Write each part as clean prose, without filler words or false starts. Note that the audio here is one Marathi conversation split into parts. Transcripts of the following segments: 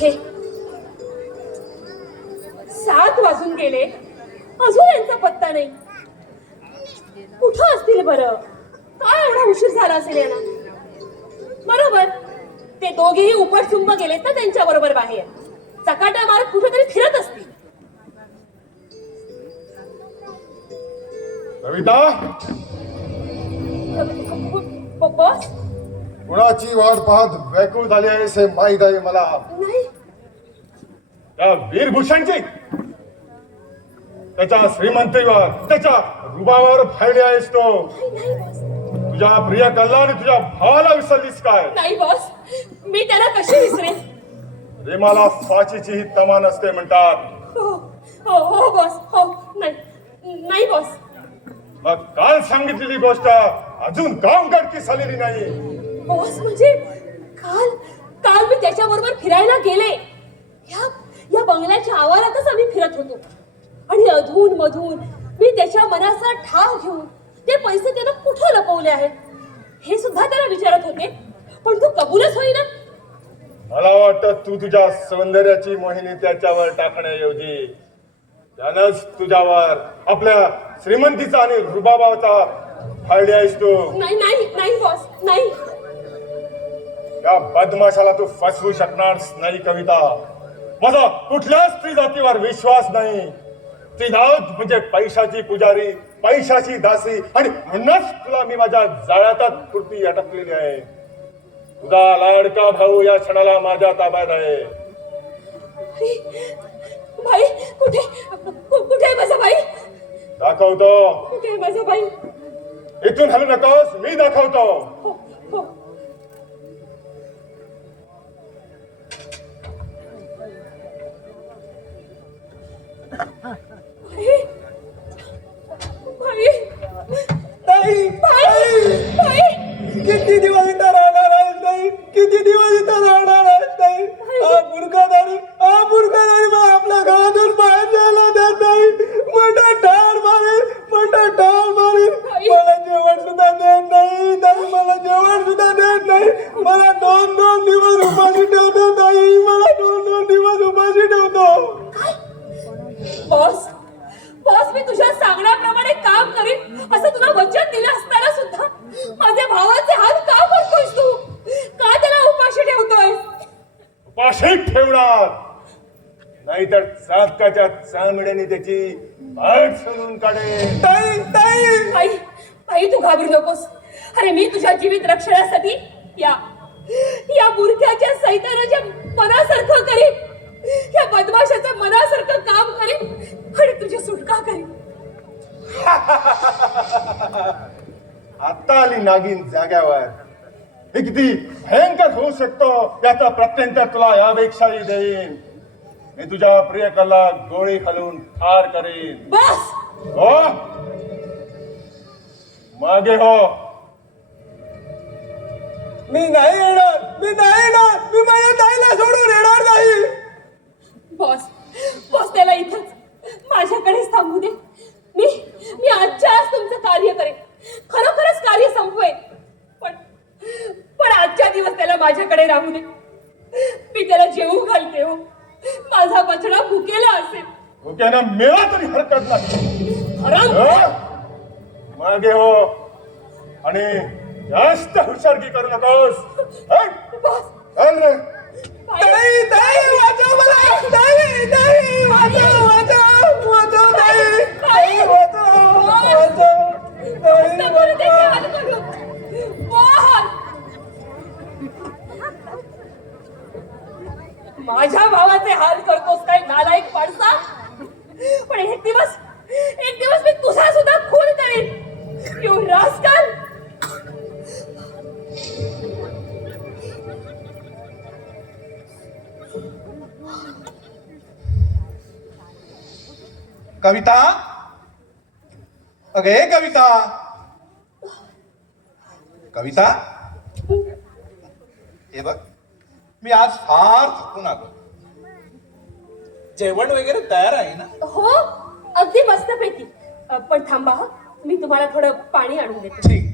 छे, 7 वाजून गेले, अजून यांचा पत्ता नाही. कुठं असतील बरं? काय एवढा उशीर झाला असेल यांना? बरोबर, ते दोघेही उपटसुंब गेलेत ना त्यांच्या बरोबर बाहेर. चकाट्या मारत कुठेतरी फिरत असतील. कविता, बॉस, कुणाची वाट पाहत व्याकुळ झाली आहेस हे माहीत आहे मला. नाही. त्या वीरभूषणची, त्याच्या श्रीमंतीवर, त्याच्या रुबावर फायडे आहेस तो. नाही बॉस. तुझ्या प्रिय कल्याण तुझ्या भावाला विसरलीस काय? नाही बॉस, मी त्याला कशी विसरेन? प्रेमाला फाशीची ही तमा नसते म्हणतात. हो हो हो बॉस, हो. नाही नाही बॉस. मग काल सांगितलेली गोष्ट अजून का उघडकीस आलेली नाही? बॉस म्हणजे काल काल मी त्याच्याबरोबर फिरायला गेले. या बंगल्याच्या आवारातच आम्ही फिरत होतो आणि अधून मधून मी त्याच्या मनाचा ठाव घेऊन ते पैसे त्यानं कुठं लपवले आहेत हे सुद्धा त्याला विचारत होते, पण तो कबूलच होईना. मला वाटतं तू तुझ्या सौंदर्याची मोहिनी त्याच्यावर टाकण्याऐवजी त्यानंच तुझ्यावर आपल्या श्रीमंतीचा आणि रुबाबाचा फायडे आहेस तू. नाही नाही नाही बॉस, नाही. त्या बदमाशाला तू फसवू शकणार नाही कविता. माझा कुठल्याच स्त्री जातीवर विश्वास नाही. ती नाव म्हणजे पैशाची पुजारी, पैशाची दासी, आणि म्हणूनच तुला मी माझ्या जाळ्यातच पुरती अटकलेली आहे. तुझा लाडका भाऊ या क्षणाला माझ्या ताब्यात आहे. भाई, कुठे कुठे आहे माझा भाई? दाखवतो. कुठे आहे माझा भाई? इथून हलू नकोस, मी दाखवतो. हो हो. किती दिवस इथं राहणार आहेस नाही? किती दिवस इथं राहणार आहेस नाही? हा बुरखादारी मला आपल्या घरातून बाहेर जायला देत नाही. मोठा ठार मारेल. मला जेवण सुद्धा देत नाही. मला जेवण सुद्धा देत नाही. मला 2-2 दिवस उपाशी ठेवतो ताई. मला 2-2 दिवस उपाशी ठेवतो. बॉस, बॉस, मी तुझ्या सांगण्याप्रमाणे काम करीन असं तुला वचन दिलं असताना सुद्धा माझ्या भावाचे हात का करतोयस तू? का त्याला उपाशी ठेवतोय? उपाशी ठेवणार नाहीतर चाकाच्या चामड्याने त्याची पाठ सोडून काढेल. आई, आई, तू घाबरू नकोस. अरे मी तुझ्या जीवित रक्षणासाठी या बुरख्याच्या सैतानाच्या मनासारखं करीन. या बदमाशाच्या मनासारखं काम करीन आणि तुझी सुटका करीन. आता आली नागिन जाग्यावर. हे किती भयंकर होऊ शकतो याचा प्रत्यंतर तुला यापेक्षाही देईन. मी तुझ्या प्रियकरला गोळी घालून ठार करीन. बस. हो, मागे हो. मी नाही येणार. मी माझ्या ताईला सोडून येणार नाही. बॉस, बॉस, त्याला इथंच माझ्याकडेच थांबू दे. मी आजच्या आज तुमचं कार्य करेन. खरोखरच कार्य संपवेन. पण आजच्या दिवस त्याला माझ्याकडे राहू दे. मी त्याला जेवू घालते. हो, माझा बछडा भुकेला असेल. भुक्यानं मेला तरी हरकत नाही. हराम. मागे हो आणि जास्त हुशारकी करू नकोस. बॉस, चल रे. ताई वाचव मला. ताई वाचव ताई. ताई वाचव. माझ्या भावाचे हाल करतोस काय नालायक माणसा? पण एक दिवस मी तुझा सुद्धा खून करेन. You rascal. कविता, अगे कविता. हे बघ, मी आज फार थकून आलो. जेवण वगैरे तयार आहे ना? हो, अगदी मस्तपैकी. पण थांबा, मी तुम्हाला थोडं पाणी आणून देते. ठीक.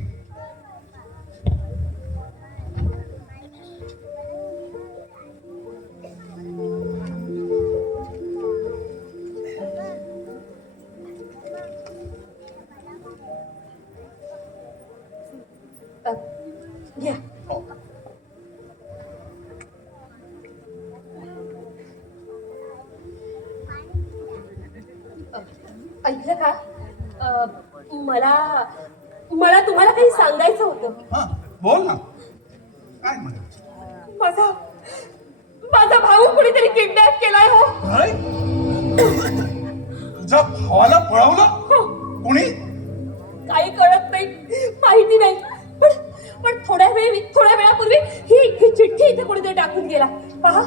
काही सांगायचं होतं. हा बोल ना, काय म्हणायचं? माझा माझा भाऊ कुणीतरी किडनॅप केलाय हो. काय? तुझ्या भावाला पळवलं हो, कुणी? काही कळत नाही, माहिती नाही. पण थोड्या वेळापूर्वी ही चिठ्ठी इथे कुणीतरी टाकून गेला. पहा.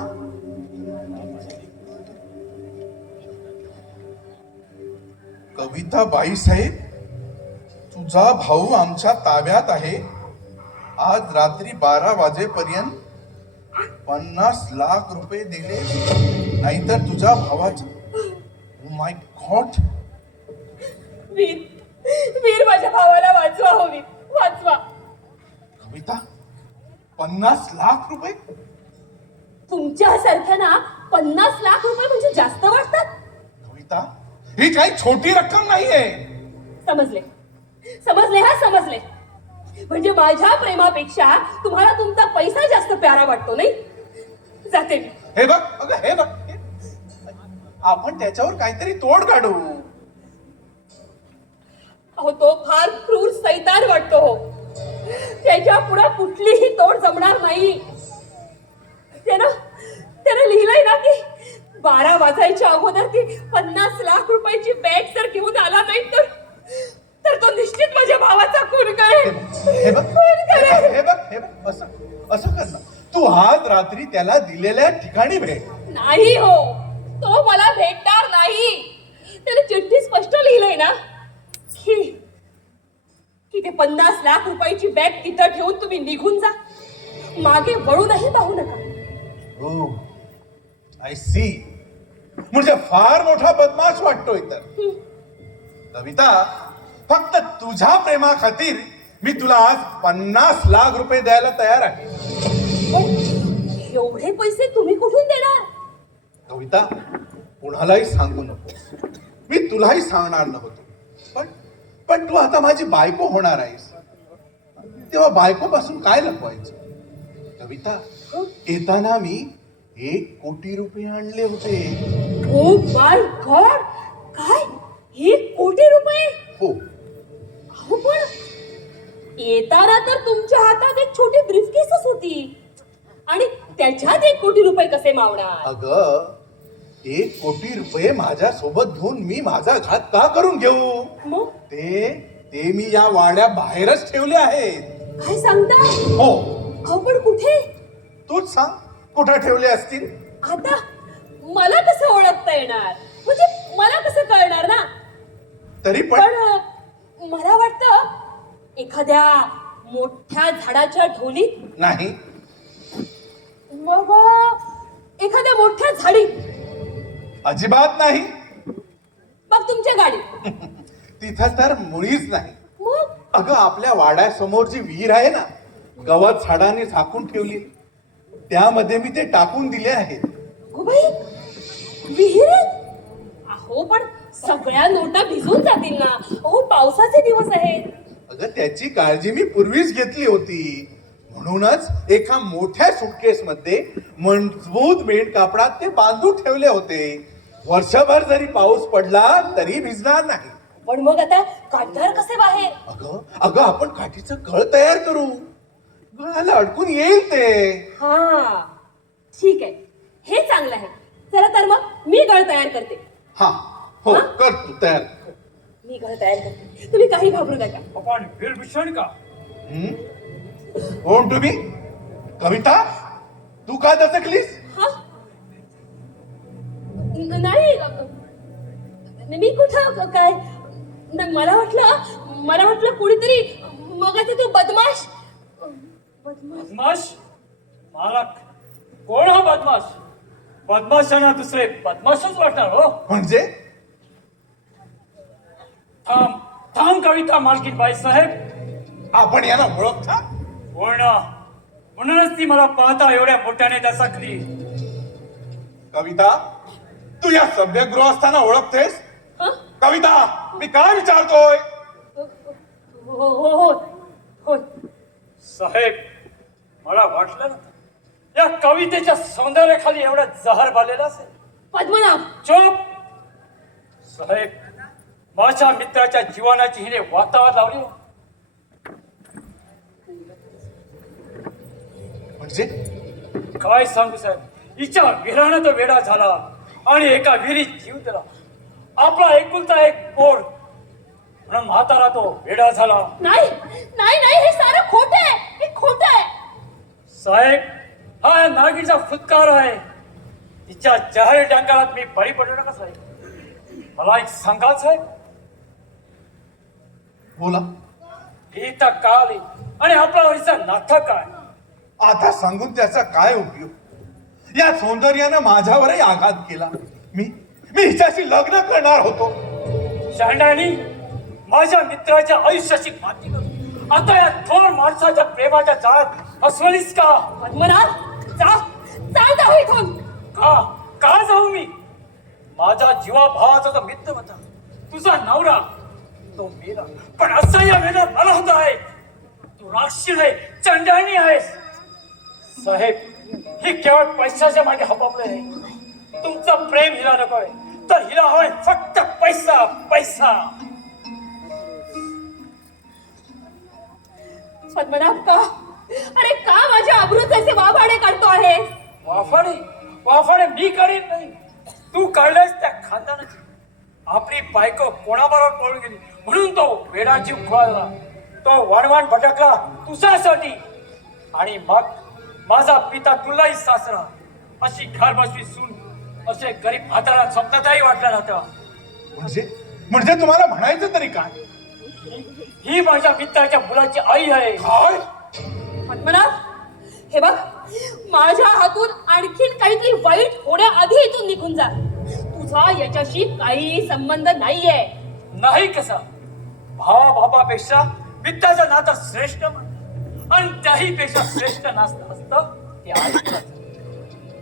कविता बाई साहेब, तुझा भाऊ आमच्या ताब्यात आहे. आज रात्री 12 वाजेपर्यंत 50 लाख रुपये दिले, नाहीतर तुझ्या भावाचं. माय गॉड. वीर माझ्या भावाला वाचवा हो, वीर वाचवा. कविता, 50 लाख रुपये? तुमच्यासारख्यांना 50 लाख रुपये म्हणजे जास्त वाटतात? कविता, ही काही छोटी रक्कम नाहीये. समजले समजले. म्हणजे माझ्या प्रेमापेक्षा तुम्हाला तुमचा पैसा जास्त प्यारा वाटतो नाही? जाते मी. हे बघ, अगं हे बघ, आपण त्याच्यावर काहीतरी तोड काढू. अहो, तो फार क्रूर सैतान वाटतो हो. त्याच्या पुढे कुठलीही तोड जमणार नाही. त्यानं लिहिलंय ना की 12 वाजायच्या अगोदर ती 50 लाख रुपयाची बॅग जर घेऊन आला नाही तर तो निश्चित माझ्या भावाचा खून करेल. हे बघ, असं कर ना. तू आज रात्री त्याला दिलेल्या ठिकाणी भेट. नाही हो, तो मला भेटणार नाही. त्याने चिठ्ठी स्पष्ट लिहिलंय ना की ते 50 लाख रुपयाची बॅग तिथं ठेवून तुम्ही निघून जा, मागे वळूनही पाहू नका. हो, आय सी. म्हणजे फार मोठा बदमाश वाटतोय तर. कविता, फक्त तुझ्या प्रेमा खातीर मी तुला आज 50 लाख रुपये द्यायला तयार आहे. पण एवढे पैसे तुम्ही कुठून देणार? कविता, कुणालाही सांगू नको. मी तुलाही सांगणार नव्हतो. पण तू आता माझी बायको होणार आहेस, तेव्हा बायको पासून काय लपवायचं? कविता, येताना मी 1 कोटी रुपये आणले होते. ओ माय गॉड, काय 1 कोटी रुपये? हो. अहो, पण येताना तर तुमच्या हातात एक छोटी ब्रीफकेसच होती आणि त्याच्यात 1 कोटी रुपये कसे मावणार? अगं, 1 कोटी रुपये माझ्या सोबत घेऊन मी माझा घात का करून घेऊ? मग ते मी या वाड्या बाहेरच ठेवले आहेत. काय सांगता? हो. अहो, पण कुठे? तूच सांग, कुठे ठेवले असतील? आता मला कसं ओळखता येणार? म्हणजे मला कसं कळणार ना? तरी पण मला वाटतं एखाद्या मोठ्या झाडाच्या ढोलीत. नाही. मग एखाद्या मोठ्या झाडी. अजिबात नाही. मग तुमच्या गाडीत. तिथं तर मुळीच नाही. मग अगं, आपल्या वाड्यासमोर जी विहीर आहे ना, गवत झाडाने झाकून ठेवली, त्यामध्ये मी ते टाकून दिले आहेत. हो बाई, विहिरीत? अहो, पण सगळ्या नोटा भिजून जातील ना. अहो, पावसाचे दिवस आहेत. अगं, त्याची काळजी मी पूर्वीच घेतली होती. म्हणूनच एका मोठ्या सुटकेस मध्ये मजबूत मेण कापडात ते बांधून ठेवले होते. वर्षभर जरी पाऊस पडला तरी भिजणार नाही. पण मग आता काढणार कसे बाहेर? अगं, आपण काठीचं गळ तयार करू. गळाला अडकून येईल ते. हा, ठीक आहे, हे चांगलं आहे. चला तर मग मी गळ तयार करते. हा, हो, कर तू तयार. मी गळ तयार करते, तुम्ही काही घाबरू नका. आपण वीरभूषण का? कोण तुम्ही? कविता, तू का दचकलीस? हा? नाही, मी कुठं काय? मला वाटलं कोणीतरी मगाचा तो बदमाश. बदमाश? मालक, कोण हा बदमाश? बदमाशांना दुसरे बदमाशच वाटणार हो. म्हणजे? थांब कविता मालकीन बाई साहेब, आपण याला ओळखता? कोण? म्हणूनच ती मला पाहता एवढ्या मोठ्याने दचकली. कविता, तू या सभ्यगृहस्थांना ओळखतेस? हं? कविता, मी काय विचारतोय? हो. साहेब, मला वाटलं ना या कवितेच्या सौंदर्याखाली एवढा जहर बालेला असेल. पद्मनाभ, चुप! साहेब, माझ्या मित्राच्या जीवनाची हिने वातावर लावली. म्हणजे काय सांगू साहेब, हिच्या विरानं तो वेडा झाला आणि एका विहिरीत जीव दिला. आपला एकुलता एक पोर म्हणून म्हातारा तो वेडा झाला. नाही नाही नाही, हे सारं खोट आहे, हे खोट आहे. साहेब, हा नागीचा फुतकार आहे. तिच्या जाहीर डंकारात मी बळी पडलो नका साहेब. मला एक सांगाल साहेब, बोला. ही तर काल आणि आपला वरीचा नाथा काय. आता सांगून त्याचा काय उपयोग? या सौंदर्यानं माझ्यावरही आघात केला. मी मी हिच्याशी लग्न करणार होतो. शांडाणी माझ्या मित्राच्या आयुष्याची माती करू. आता या थोर माणसाच्या प्रेमाच्या जाळ्यात अस्वलीस का? पद्मनाभ, चाल जाऊ इथून. का जाऊ मी? माझा जीवा भावाचा तो मित्र होता, तुझा नवरा, तो मेला. पण असा या वेळेला मला होता आहे. तू राक्षस आहे, चंडाणी आहेस. साहेब, ही केवळ पैशाच्या मागे हपापले आहे. तुमचं प्रेम हिला नको आहे, तर हिला हवंय फक्त पैसा पैसा. पद्मनाभ, का अरे का माझ्या अब्रूचे वाभाडे काढतो आहे? वाफाडे मी काढीन नाही, तू काढलायस त्या खानदानाची. आपली बायको कोणाबरोबर पळून गेली म्हणून तो वेडा जीव खुळाला. तो वाणवाण भटकला तुझ्यासाठी. आणि मग माझा पिता तुलाही सासरा, अशी घर बसवी सून, असे गरीब हाताला स्वप्नातही वाटलं नव्हतं. म्हणजे तुम्हाला म्हणायचं तरी काय? ही माझ्या मित्राच्या मुलाची आई आहे. काय? पद्मनाभ, हे बघ, माझ्या हातून आणखीन काहीतरी वाईट होण्याआधी इथून निघून जा. तुझा याच्याशी काही संबंध नाहीये. नाही कसा? भावा बापापेक्षा मित्राचं नातं श्रेष्ठ आणि त्याहीपेक्षा श्रेष्ठ नातं असतं ते आईचं.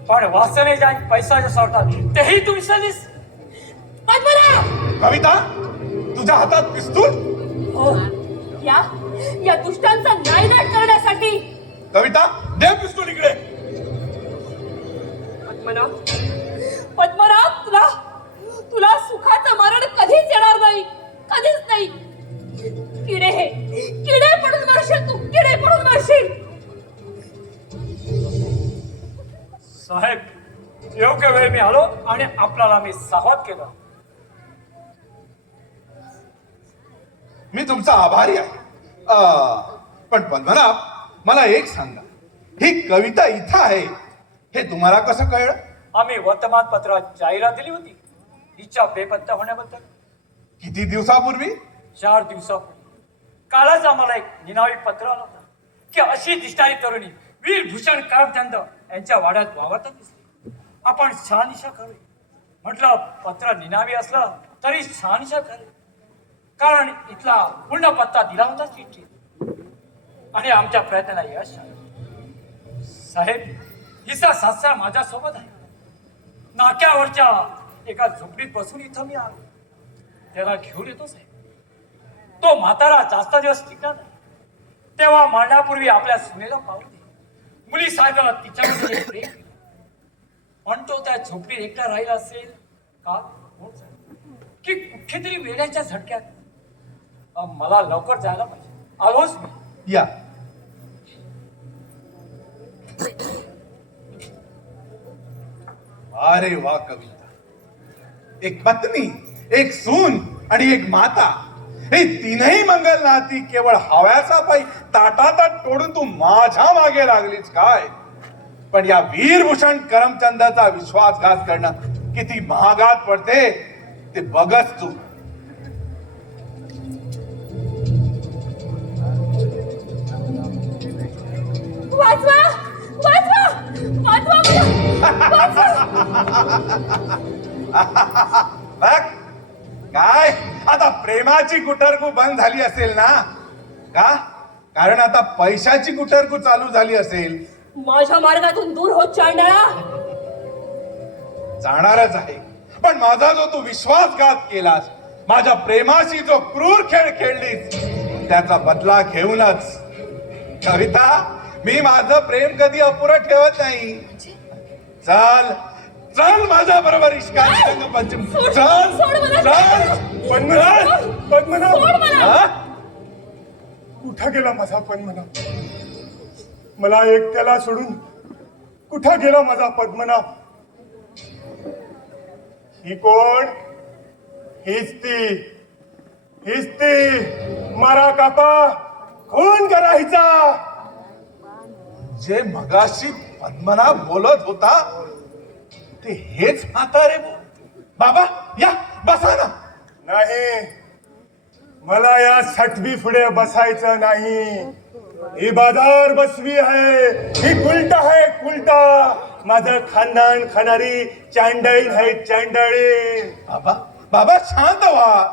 पण वासनेच्या आणि पैशाच्या स्वार्थात तेही तू विसरलीस. पद्मनाभ! कविता, तुझ्या हातात पिस्तूल? हो, या दुष्टांचा नायनाट करण्यासाठी. कविता, दे पिस्तूल इकडे. पद्मनाभ, तुला सुखाचं मरण कधीच येणार नाही, कधीच नाही. किडे पडून मरशील तू, किडे पडून मरशील. साहेब, योग्य वेळ मी आलो आणि आपल्याला मी सावध केलं. मी तुमचा आभारी आहे. पण पद्मनाभ, मला एक सांगा, ही कविता इथं आहे हे तुम्हाला कसं कळलं? आम्ही वर्तमानपत्रात जाहिरात दिली होती हिच्या बेपत्ता होण्याबद्दल. किती दिवसापूर्वी? 4 दिवसापूर्वी. कालच आम्हाला एक निनावी पत्र आलं होतं की अशी दिसणारी तरुणी वीरभूषण करमचंद यांच्या वाड्यात वावरत दिसली. आपण शहानिशा करावी म्हटलं. पत्र निनावी असलं तरी शहानिशा करावी, कारण इथला पूर्ण पत्ता दिला होता चिठ्ठीत आणि आमच्या प्रयत्नाला यश आलं. साहेब, हिचा सासरा माझ्यासोबत आहे. नाक्यावरच्या एका झोपडीत बसून इथं मी आलो. त्याला घेऊन येतो साहेब. तो म्हातारा जास्त दिवस टिकणार नाही, तेव्हा मारण्यापूर्वी आपल्या सुनेला पाहू दे. मुली साहेबाला तिच्यामध्ये एक प्रेम. पण तो त्या झोपडीत एकटा राहिला असेल का की कुठेतरी वेड्याच्या झटक्यात. मला लवकर जायला पाहिजे. आलोच मी. या. अरे वा कविता, एक पत्नी, एक सून आणि एक माता, हे तीनही मंगल नाती केवळ हव्याचा पायी ताटातात तोडून तू माझ्या मागे लागलीच काय? पण या वीरभूषण करमचंदाचा विश्वासघात करणं किती महागात पडते ते बघच तू. वाचवा, वाचवा, वाचवा मला, वाचवा. बघ, काय आता प्रेमाची कुटरकू बंद झाली असेल ना? का? कारण आता पैशाची कुटरकू चालू झाली असेल. माझ्या मार्गातून दूर होत चांडाळा. जाणारच आहे, पण माझा जो तू विश्वासघात केलास, माझ्या प्रेमाशी जो क्रूर खेळ खेळलीस, त्याचा बदला घेऊनच. कविता, मी माझं प्रेम कधी अपुरं ठेवत नाही. चल चल माझ्या बरोबर इश्काची रंगपंचमी. चल चल. पद्मनाभ, सोड मला. हा? कुठं गेला माझा पद्मनाभ? मला एकट्याला सोडून कुठं गेला माझा पद्मनाभ? ही कोण? हीच ती मारा कापा खून करायचा. जे मगाशी पद्मनाभ बोलत होता ते हेच म्हातारे बाबा या बसा ना. नाही, मला या सटवी पुढे बसायचं नाही. ही बाजार बसवी आहे, ही कुलटा आहे कुलटा. माझं खानदान खाणारी चांडळीन आहे चांडळीन. बाबा बाबा शांत व्हा.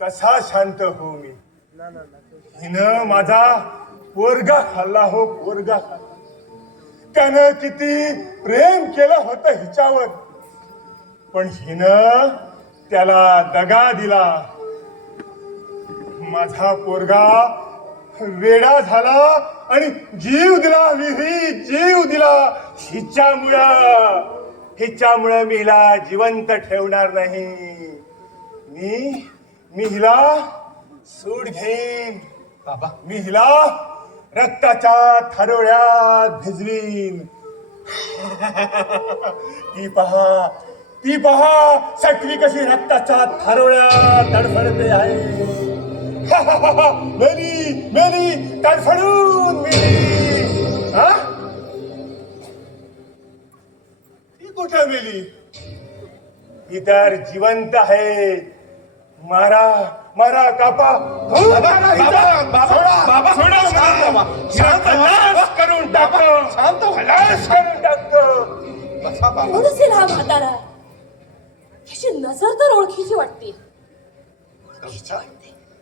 कसा शांत हो मी? हिनं माझा पोरगा खाल्ला हो, पोरगा खाल्ला. त्यानं किती प्रेम केलं होतं हिच्यावर, पण हिनं त्याला दगा दिला. माझा पोरगा वेडा झाला आणि जीव दिला, विहिरीत जीव दिला. हिच्यामुळं मी हिला जिवंत ठेवणार नाही. मी हिला सूड घेईन. बाबा मी हिला रक्ताच्या थारोळ्यात भिजवीन. ती पहा सटवी कशी रक्ताच्या थारोळ्यात तडफडते आहे. मेली मेली तडफडून मेली. हा, ती कुठं मेली? ती तर जिवंत आहे. मारा मारा कापा करून टाकतो, शांत खलास करून टाकतो. बसा बाबा. कोण असेल हा म्हातारा? याची नजर तर ओळखीची वाटते.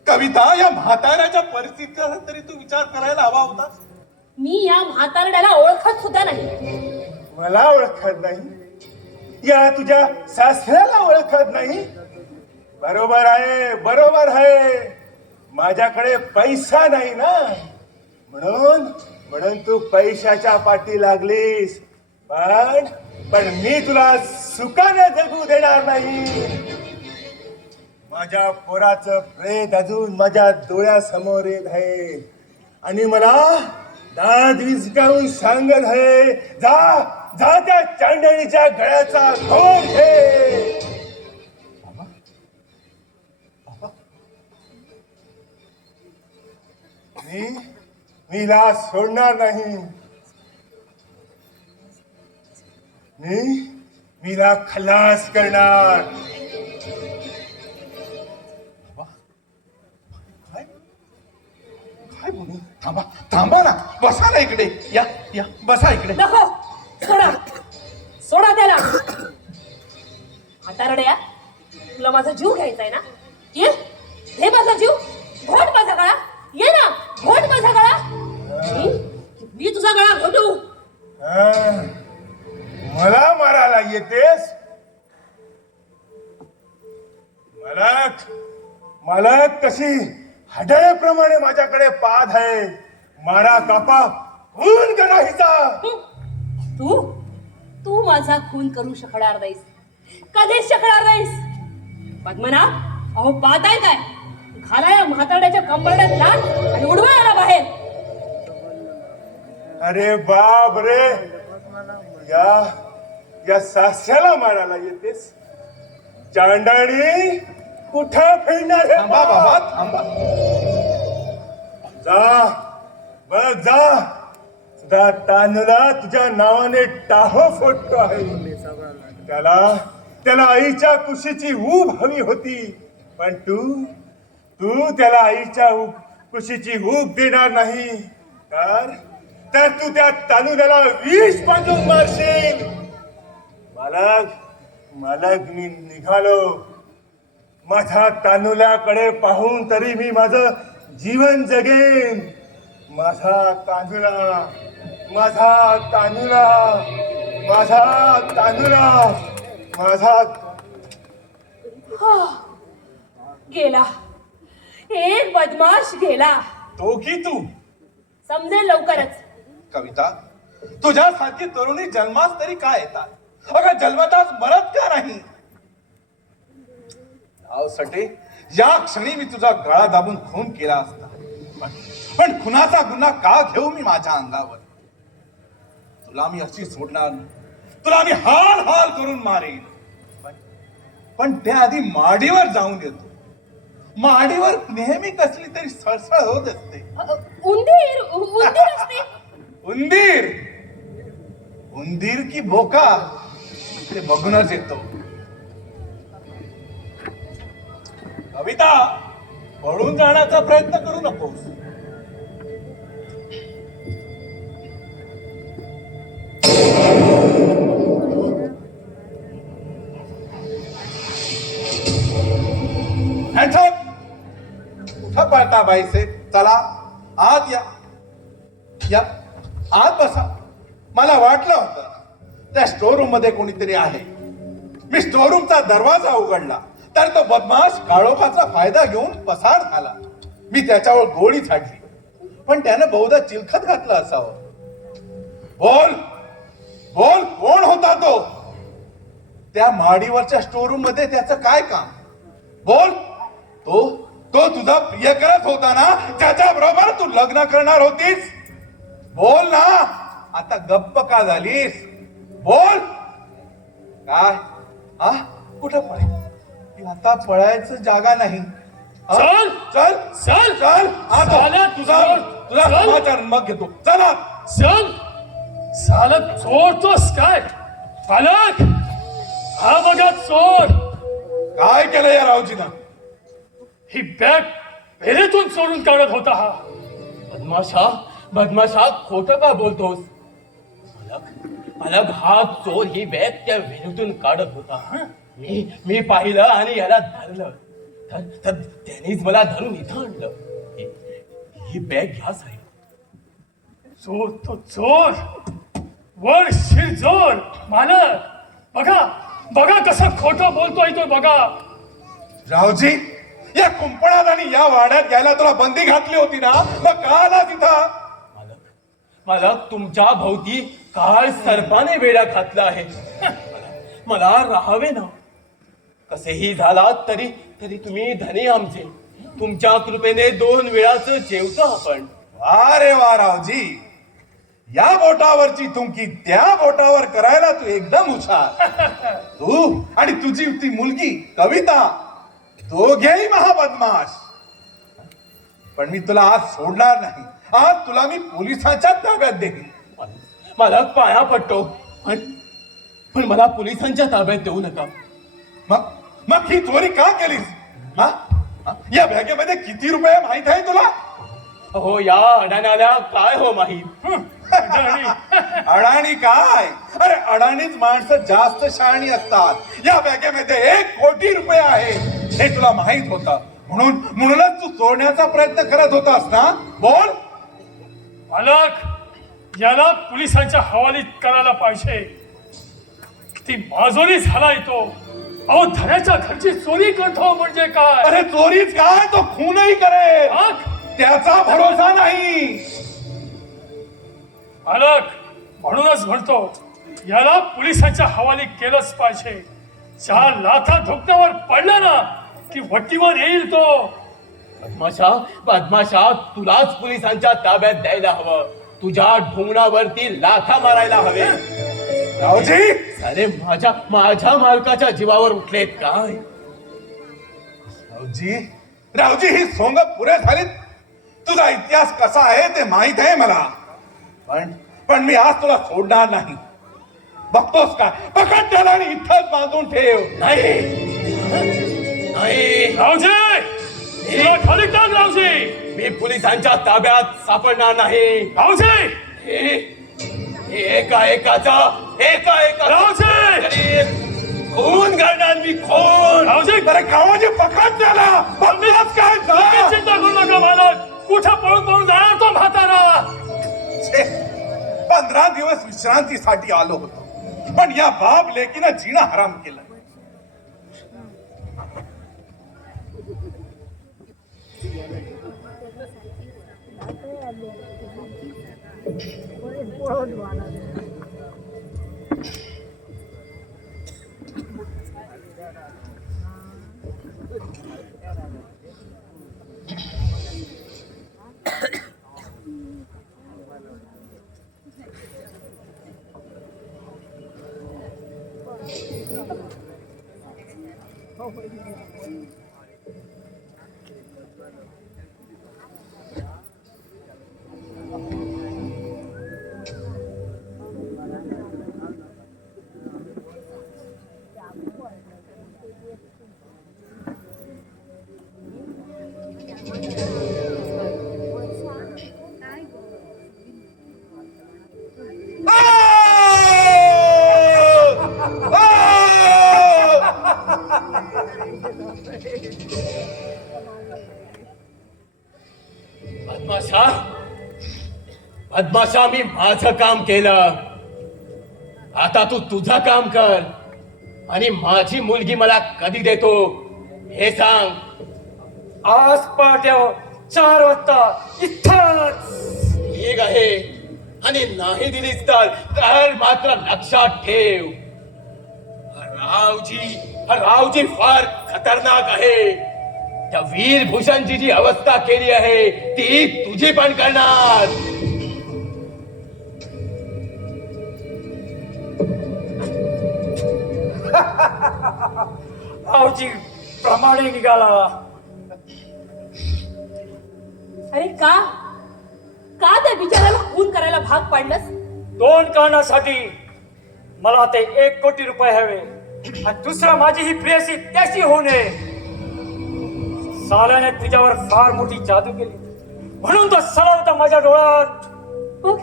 कविता, या म्हाताऱ्याच्या परिस्थितीचा तरी तू विचार करायला हवा होता. मी या म्हातारड्याला ओळखत सुद्धा नाही. मला ओळखत नाही? या तुझ्या सासऱ्याला ओळखत नाही? बरोबर आहे, बरोबर आहे. माझ्याकडे पैसा नाही ना, म्हणून तू पैशाच्या पाठी लागलीस. पण मी तुला सुखाने जगू देणार नाही. माझ्या पोराचं प्रेत अजून माझ्या डोळ्यासमोर येत आहे आणि मला दाद विचकावून सांगत आहे, जा जा त्या चांडणीच्या गळ्याचा घोर घे. मी हिला सोडणार नाही. मी हिला खलास करणार. काय बोलू? थांबा थांबा ना, बसा ना इकडे. या या बसा इकडे. नको, सोडा त्याला. म्हातारड्या, तुला माझा जीव घ्यायचा आहे ना? ये, हे माझा जीव, घोट माझा गळा. ये ना, घोट माझा गळा. मी तुझा गळा घोटू. मला मारायला येतेस? मालक कशी हडळेप्रमाणे माझ्याकडे पाद आहे. मारा कापा खून करा हिचा. तू माझा खून करू शकणार नाहीस, कधीच शकणार नाहीस. पद्मनाभ, अहो पाहताय काय? घाला या म्हातारड्याच्या कंबरड्यात लाट आणि उडवा याला बाहेर. अरे बाप रे, या सास्याला मारायला येतेस? चांडाणी कुठं फिरणार आहे? थांबा बाबा थांबा. जा बघ, जा तुझा तानुला तुझ्या नावाने टाहो फोटो आहे. त्याला आईच्या कुशीची ऊब हवी होती, पण तू त्याला आईच्या कुशीची ऊब देणार नाही. तर तू त्या तानुल्याला विष पाजून मारशील. मालक मी निघालो. माझ्या तानुल्याकडे पाहून तरी मी माझं जीवन जगेन. माझा तानुला, माझा तानुला, माझा तानुला, माझा. गेला, एक बदमाश गेला. तो की तू? समजेल लवकरच. कविता, तुझ्यासारखी तरुणी जन्मास तरी काय येतात? अगं जन्मताच मरत का नाही? सटे, या क्षणी मी तुझा गळा दाबून खून केला असता. पण खुनाचा गुन्हा का घेऊ मी माझ्या अंगावर? तुला मी अशी सोडणार नाही. तुला मी हाल हाल करून मारेन. पण त्याआधी माडीवर जाऊन येतो. माडीवर नेहमी कसली तरी सळसळ होत असते. उंदीर उंदीर असते. उंदीर उंदीर की बोका ते बघूनच येतो. कविता, पळून जाण्याचा प्रयत्न करू नकोस. कुठं पळता बाईसे? चला आत या. या आत बसा. मला वाटलं होतं त्या स्टोर रूम मध्ये कोणीतरी आहे. मी स्टोर रूमचा दरवाजा उघडला तर तो बदमाश काळोखाचा फायदा घेऊन पसार झाला. मी त्याच्यावर गोळी झाडली, पण त्यानं बहुधा चिलखत घातलं असावं. बोल बोल, कोण होता तो? त्या माडीवरच्या स्टोर रूम मध्ये त्याचं काय काम? बोल. तो तो तुझा प्रियकरच होता ना, ज्याच्या बरोबर तू लग्न करणार होतीस? बोल ना. आता गप्प का झालीस? बोल. काय? आ कुठं पळे? आता पळायचं जागा नाही. आ? चल. चल चल. चल आता साल्या, तुझा तुझा चल. समाचार मग घेतो. चला. चल. साला चोरतोस काय? पालक, हा बघा चोर. काय केलं या रावजीनं? ही बॅग पेरेतून चोरून काढत होता हा. बदमाशा खोटं का बोलतोस? अलग हा चोर ही बॅग त्या विहिरीतून काढत होता. मी पाहिलं आणि याला धरलं. तर त्यानेच मला धरून इथं आणलं. ही बॅग घ्या साहेब. चोर तो चोर, वर शिरजोर. मालक, बघा बघा कसं खोटं बोलतोय तो. बघा रावजी, या कुंपणात आणि या वाड्यात घ्यायला तुला बंदी घातली होती ना, मग का आला तिथं? मला तुमच्या भोवती काळ सर्पाने वेढा घातला आहे. मला राहावे ना. कसेही झाला तरी तरी तुम्ही धनी आमचे. तुमच्या कृपेने 2 वेळाचं जेवतो आपण. वा रे वा रावजी, या बोटावरची तुमकी त्या बोटावर करायला तू एकदम हुशार. तू आणि तुझी ती मुलगी कविता, दोघेही महाबदमाश. पण मी तुला आज सोडणार नाही. आज तुला मी पोलिसांच्या ताब्यात देईन. मला पाया पडतो, पण मला पोलिसांच्या ताब्यात देऊ नका. मग मग ही चोरी का केलीस? हा? हा? या बॅगेमध्ये किती रुपये माहित आहे तुला? हो, या अडाण्याला काय हो माहीत. अडाणी काय? अरे अडाणीच माणसं जास्त शहाणी असतात. या बॅगेमध्ये 1 कोटी रुपये आहे हे तुला माहित होतं, म्हणूनच तू चोरण्याचा प्रयत्न करत होतास ना? बोल. मालक, याला पोलिसांच्या हवालीत करायला पाहिजे. किती माजोरी झाला येतो. अहो, धन्याच्या घरची चोरी करतो म्हणजे काय? अरे चोरीच काय, तो खूनही करेल. मग? त्याचा भरोसा नाही. मालक, म्हणूनच म्हणतो याला पोलिसांच्या हवाली केलंच पाहिजे. 4 लाथा धोक्यावर पडलं ना की वटीवर येईल तो. बदमाशा, तुलाच पोलिसांच्या ताब्यात द्यायला हवं. तुझ्या ढोंगणावरती लाथा मारायला हवे. रावजी, अरे माझ्या मालकाच्या जीवावर उठलेत काय? रावजी ही सोंग पुरे झालीत. तुझा इतिहास कसा आहे ते माहित आहे मला, पण मी आज तुला सोडणार नाही. बघतोस का? पकड त्याला आणि इथंच बांधून ठेव. नाही. रावजी, तुला खाली टाक रावजी. मी पोलिसांच्या ताब्यात सापडणार नाही. रावजी, एका रावजी, खून करणार मी. खून. रावजी, बरं गावाची पकड त्याला. बघतोस काय तुम्ही चिंता करू नका मालक. कुठं पळून जाणार तो म्हातारा. 15 दिवस विश्रांतीसाठी आलो होतो, पण या बाप लेकीनं जीणं हराम केलं. बदमाशा बदमाशा, मी माझं काम केलं. आता तू तुझं काम कर आणि माझी मुलगी मला कधी देतो हे सांग. आज पहाटे 4 वाजता इथंच. ठीक आहे, आणि नाही दिलीच तर मात्र लक्षात ठेव, हा रावजी फार खतरनाक आहे. त्या वीरभूषणची जी अवस्था केली आहे ती तुझी पण करणार. रावजी प्रमाणे निघाला. अरे का का त्या बिचाराला खून करायला भाग पाडलंस? 2 कारणासाठी. मला ते 1 कोटी रुपये हवे आणि दुसरा माझी ही प्रेयसी त्याची होऊ नये. साल्याने तुझ्यावर फार मोठी जादू केली म्हणून तो सला होता माझ्या डोळ्यात. मग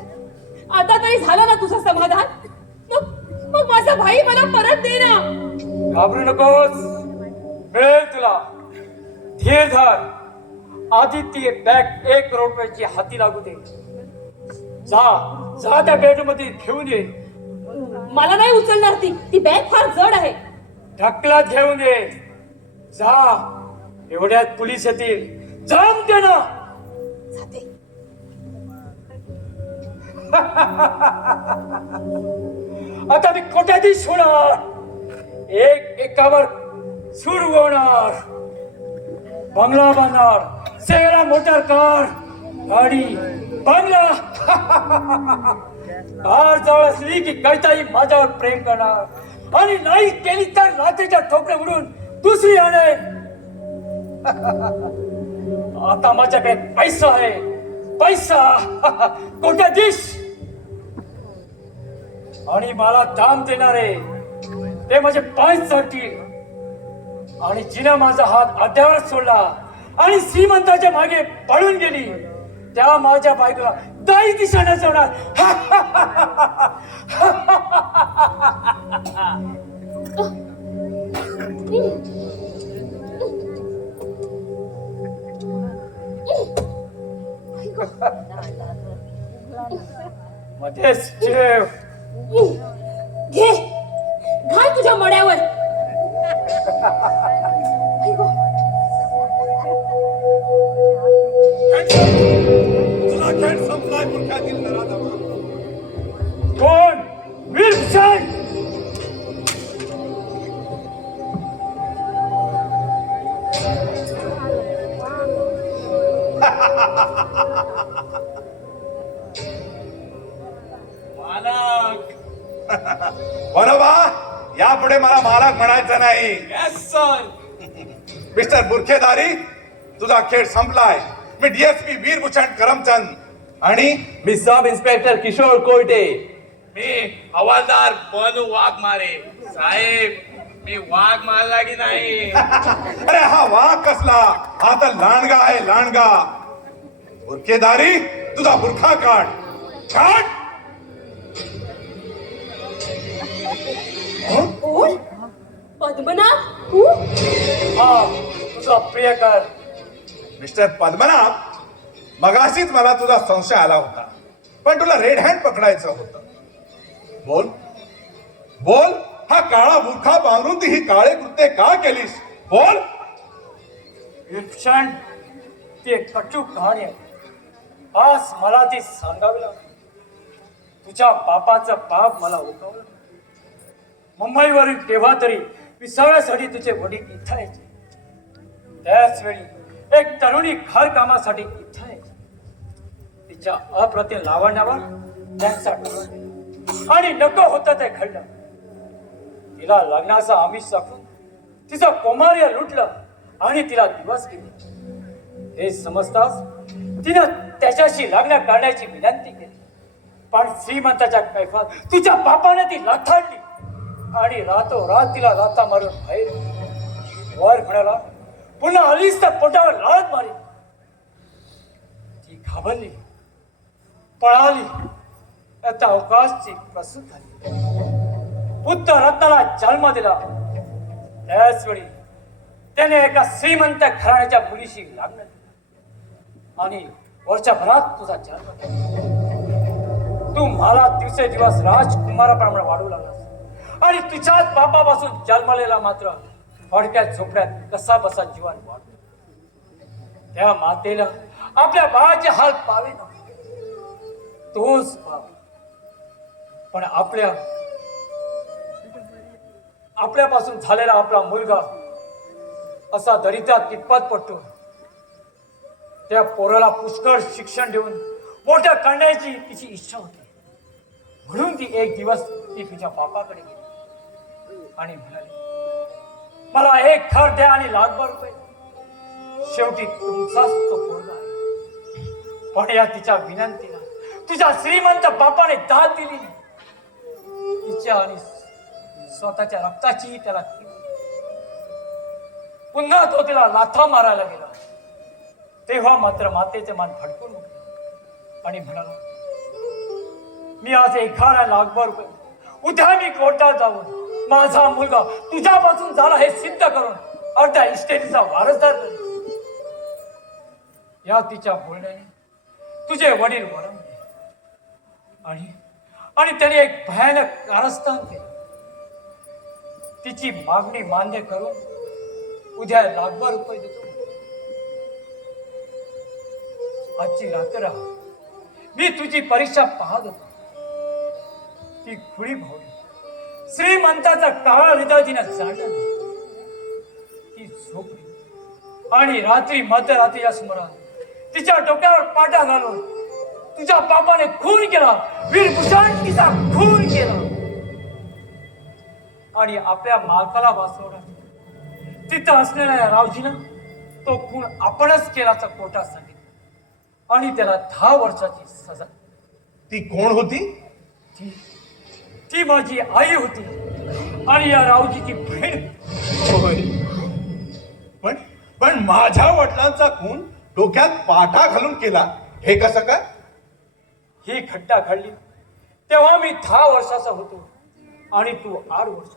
आता तरी झालं ना तुझं समाधान? मग माझा भाई मला परत दे ना. घाबरू नकोस, मिळेल तुला. धीर धर. आधी ती बॅग 1 करोड रुपयाची हाती लागू दे. जा त्या बेडमध्ये घेऊन ये. मला नाही उचलणार ती बॅग फार जड आहे. ढकलात घेऊन ये. जा, एवढ्यात पोलीस येतील. जाम दे ना. जाते. आता मी कोट्याधीश होणार. एकावर सूर होणार. बंगला बांधणार. सेरा मोटर कार, गाडी, बंगला. कार जवळ असली की कैताई माझ्यावर प्रेम करणार आणि नाही केली तर नातेच्या ठोकरे उडून दुसरी आणे. आता माझ्याकडे पैसा आहे. पैसा. कोट्याधीश. आणि मला दाम देणारे ते माझे पाय चढतील. आणि जिने माझा हात अद्यावर सोडला आणि श्रीमंताच्या मागे पळून गेली त्या माझ्या बायकोला दाई दिशा नचवणार. मध्येच जेव. घे घाल तुझ्या मड्यावर. तुझा खेळ संपलाय मूर्खातील नराधमा. कोण? वीरभूषण. मालक. बरोबा, यापुढे मला मालक म्हणायचं नाही. Yes sir. मिस्टर बुरखेदारी, तुझा खेळ संपलाय. मी डीएसपी वीरभूषण करमचंद आणि मी सब इन्स्पेक्टर किशोर कोयटे. मी हवालदार बनू वाघमारे. साहेब, मी वाघ मारला की नाही? अरे हा वाघ कसला? हा तर लांडगा आहे, लांडगा. बुरखेदारी, तुझा बुरखा काढ. काढ. कोण? पद्मनाभ तू? हा तुझा प्रियकर. मिस्टर पद्मनाभ, मगाशीच मला तुझा संशय आला होता, पण तुला रेड हँड पकडायचं होतं. बोल बोल, हा काळा बुरखा बांधून ती ही काळे कृत्य का केलीस? बोल. वीरभूषण, ती एक कटू कहाणी आहे. आज मला ती सांगावी लागली. तुझ्या बापाचं पाप मला ओकावलं. मुंबईवरून तेव्हा तरी विसाव्यासाठी तुझे वडील इथं यायचे. त्याच वेळी एक तरुणी घर कामासाठी इथं यायची. तिच्या अप्रतिम लावण्यावर त्यांचा डोळा गेला. आणि नको होतं ते घडलं. तिला लग्नाचा आमिष दाखवून तिचं कौमार्य लुटलं आणि तिला दिवस केले. हे समजताच तिनं त्याच्याशी लग्न करण्याची विनंती केली. पण श्रीमंताच्या कैफात तुझ्या बापाने ती लाथाडली आणि रातोरात तिला लाथा मारून बाहेर वर म्हणाला, पुन्हा आलीस तर पोटावर लाळत मारी. ती घाबरली, पळाली. आता अवकाशची प्रसूत झाली. पुत्र रत्नाला जन्म दिला. त्याच वेळी त्याने एका श्रीमंत घराण्याच्या मुलीशी लग्न केलं आणि वर्षभरात तुझा जन्म झाला. तू मला दिवसेदिवस राजकुमाराप्रमाणे वाढू लागलास आणि तुझ्याच बापापासून जन्मलेला मात्र फडक्यात झोपड्यात कसा बसा जीवन वाढतो. त्या मातेला आपल्या बाळाचे हाल पावे ना, तोच पाव. पण आपल्यापासून झालेला आपला मुलगा असा दरिद्रात कितपत पडतो. त्या पोराला पुष्कळ शिक्षण देऊन मोठ्या करण्याची तिची इच्छा होती. म्हणून ती एक दिवस ती तुझ्या बापाकडे गेली आणि म्हणाली, मला एक घर द्या आणि लाखभर रुपये. शेवटी तुमचाच तो पोरगा आहे. पण या तिच्या विनंतीला तुझ्या श्रीमंत बापाने दाद दिली नाही. तिच्या आणि स्वतःच्या रक्ताची त्याला पुन्हा तो तिला लाथा मारायला गेला. तेव्हा मात्र मातेचे मन फडकून उठले आणि म्हणाला, मी आज 11 रुपये उद्या मी कोर्टात जाऊन माझा मुलगा तुझ्यापासून झाला हे सिद्ध करून अर्ध्या इस्टेटीचा वारसदार करेन. या तिच्या बोलण्याने तुझे वडील वरमले आणि त्याने एक भयानक कारस्थान केलं. तिची मागणी मान्य करून उद्या 1,00,000 रुपये देतो. आजची रात्र मी तुझी परीक्षा पाहत होतो. ती खुळी भावली. श्रीमंताचा काळा हृदय तिनं जाणलं. ती झोपली आणि रात्री मध्यरात्रीच्या सुमारास तिच्या डोक्यावर पाटा घालून तुझ्या बापाने खून केला. वीरभूषण तिचा खून केला आणि आपल्या मालकाला वाचवला. तिथं असलेल्या रावजीनं तो खून आपणच केल्याचा कोर्टात सांगितलं आणि त्याला 10 वर्षाची सजा. ती कोण होती? ती माझी आई होती आणि या रावजीची बहीण. होय. पण माझ्या वडिलांचा खून डोक्यात पाटा घालून केला हे कसं काय? ही घटना घडली तेव्हा मी 10 वर्षाचा होतो आणि तू 8 वर्ष.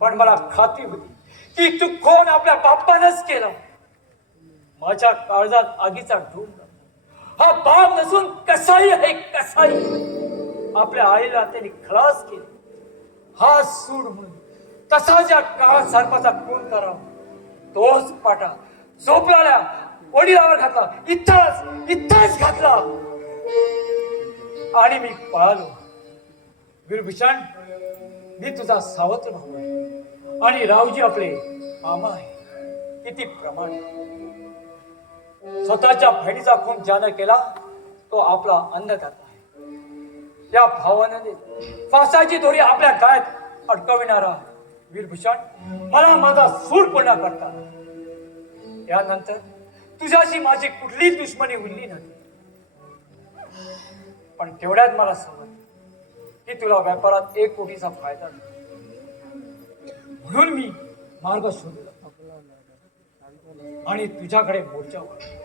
पण मला खात्री होती की तू खून आपल्या बापानंच केला. माझ्या काळजात आगीचा ढूंढ लागला. हा बाप नसून कसाई आहे, कसाई. आपल्या आईला त्यांनी खलास केले. हा सूड म्हणून तसा ज्या काळा सर्पाचा खून करावा तोच पाटा झोपलेल्या वडिलावर घातला. इथंच घातला आणि मी पळालो. वीरभूषण, मी तुझा सावत्र भाऊ आहे आणि रावजी आपले मामा आहे. किती प्रमाण. स्वतःच्या बहिणीचा खून ज्यानं केला तो आपला अन्नदाता आहे. या भावाने फासाची दोरी आपल्या गळ्यात अडकविणारा वीरभूषण मला माझा सूड पूर्ण करता. यानंतर तुझ्याशी माझी कुठली दुश्मनी उरली नाही. पण तेवढ्यात मला समजलं की तुला व्यापारात 1 कोटीचा फायदा नाही. म्हणून मी मार्ग शोधला आणि तुझ्याकडे मोर्चा वळला.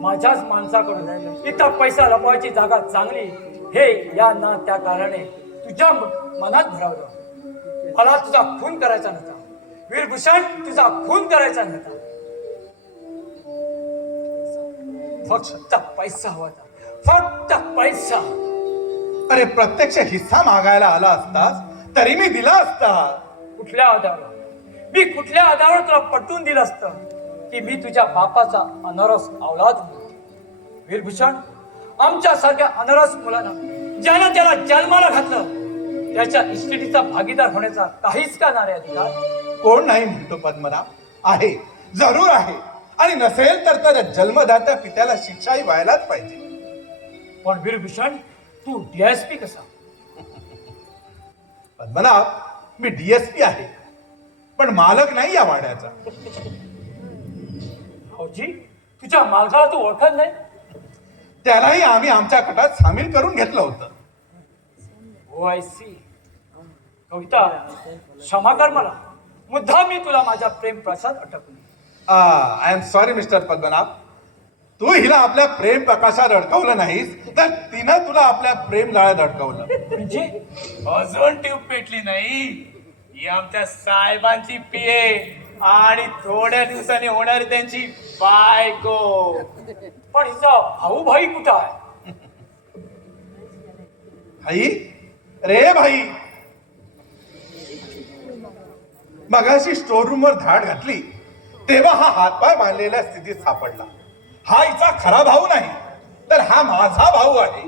माझ्याच माणसाकडून इथं पैसा लपवायची जागा चांगली हे या ना त्या कारणे तुझ्या मनात भरावलं. मला तुझा खून करायचा नव्हता वीरभूषण, तुझा खून करायचा नव्हता. फक्त पैसा हवा होता, फक्त पैसा. अरे प्रत्यक्ष हिस्सा मागायला आला असतास तरी मी दिला असता. कुठल्या आधारावर? मी कुठल्या आधारावर तुला पटवून दिलं असतं की मी तुझ्या बापाचा अनरस औलाद म्हणून? वीरभूषण, आमच्या सारख्या अनरस मुलांना ज्यानं त्याला जन्माला घातलं त्याच्या इस्टेटीचा भागीदार होण्याचा काहीच का नारे अधिकार? कोण नाही म्हणतो पद्मनाभ? आहे, जरूर आहे. आणि नसेल तर त्या जन्मदात्या पित्याला शिक्षाही व्हायलाच पाहिजे. पण वीरभूषण, तू डीएसपी कसा? पद्मनाभ, मी डीएसपी आहे पण मालक नाही या वाड्याचा. भाऊजी तुझ्या मालकाला तू ओळखत नाही? त्यालाही आम्ही आमच्या गटात सामील करून घेतलं होतं. हो आय सी. कविता क्षमा कर मला, मुद्दाम मी तुला माझ्या प्रेम प्रसाद अटकलो. I am sorry mister Padmanabh. तू हिला आपल्या प्रेम प्रकाशात अडकवलं नाहीस, तर तिनं तुला आपल्या प्रेम जाळ्यात अडकवलं. म्हणजे अजून ट्यूब पेटली नाही. ही आमच्या साहेबांची पिये आणि थोड्या दिवसांनी होणार त्यांची बायको. पण हिचा भाऊ भाई कुठं आहे? भाई रे भाई, मगाशी स्टोर रूम वर धाड घातली तेव्हा हा हातपाय बांधलेल्या स्थितीत सापडला. हा हिचा खरा भाऊ नाही, तर हा माझा भाऊ आहे.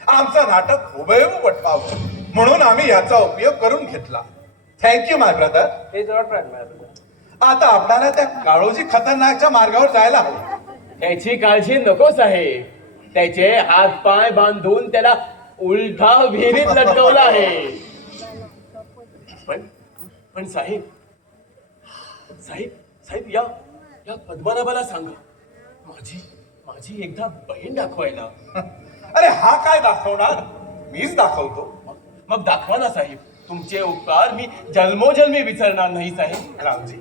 आमचं नाटक हुबेहूब वटवावं म्हणून आम्ही याचा उपयोग करून घेतला. थँक्यू माय ब्रदर. हे जवळ प्राण आता आपल्याला त्या काळोजी खतरनाकच्या मार्गावर जायला हवं. त्याची काळजी नको साहेब. त्याचे हात पाय बांधून त्याला उलटा विहिरीत लटकवलं आहे. पण साहेब साहेब साहेब या या पद्मनाभाला सांगा, माझी एकदा बहीण दाखवायला. अरे हा काय दाखवणार, मीच दाखवतो. मग दाखवा ना साहेब. तुमचे उपकार मी जन्मोजन्मी विसरणार नाही साहेब. रामजी,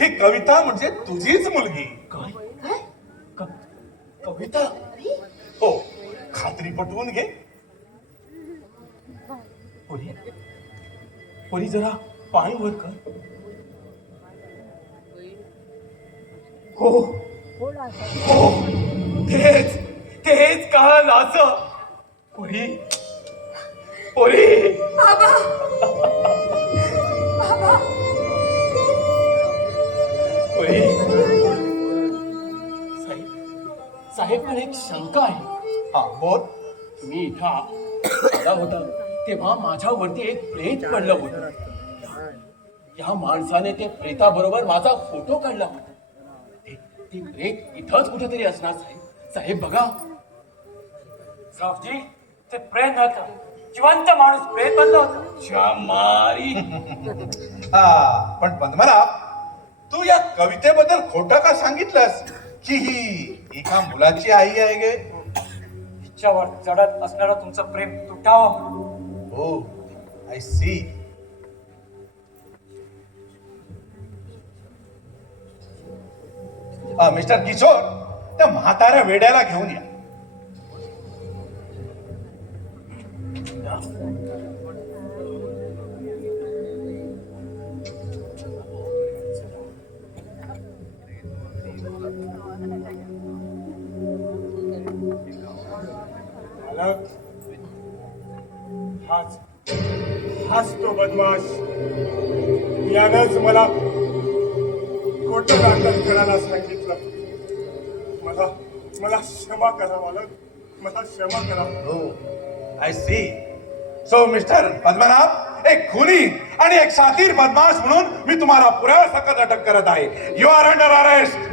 ही कविता म्हणजे तुझीच मुलगी. काय कविता? हो, खात्री पटवून घे. पोरी जरा पाय वर कर. हो हो, तेच काल असं. पोरी बाबा बाबा पोरी. साहेब पण एक शंका आहे. हा बोल. तुम्ही इथं आला होता तेव्हा माझ्यावरती एक प्रेत पडलं होतं. या माणसाने ते प्रेताबरोबर माझा फोटो काढला होता. ते प्रेत इथंच कुठेतरी असणार साहेब. साहेब बघा. रावजी ते प्रेत नव्हतं, जिवंत माणूस प्रेत बनलं होतं. शमारी. पण पद्मनाभ, तू या कवितेबद्दल खोटं का सांगितलंस की ही एका मुलाची आई आहे गे? हिच्यावर चढत असणारं तुमचं प्रेम तुटावं म्हणून. हो, आय सी. मिस्टर किशोर, त्या म्हाताऱ्या वेड्याला घेऊन या. मालक, हाच तो बदमाश. यानंच मला खोटं नाटक करायला सांगितलं. मला क्षमा करा मालक, मला क्षमा करा. हो, I see. So mister Padmanabh, एक खुनी आणि एक शातीर बदमाश म्हणून मी तुम्हाला पुराव्यासकट अटक करत आहे. You are under arrest.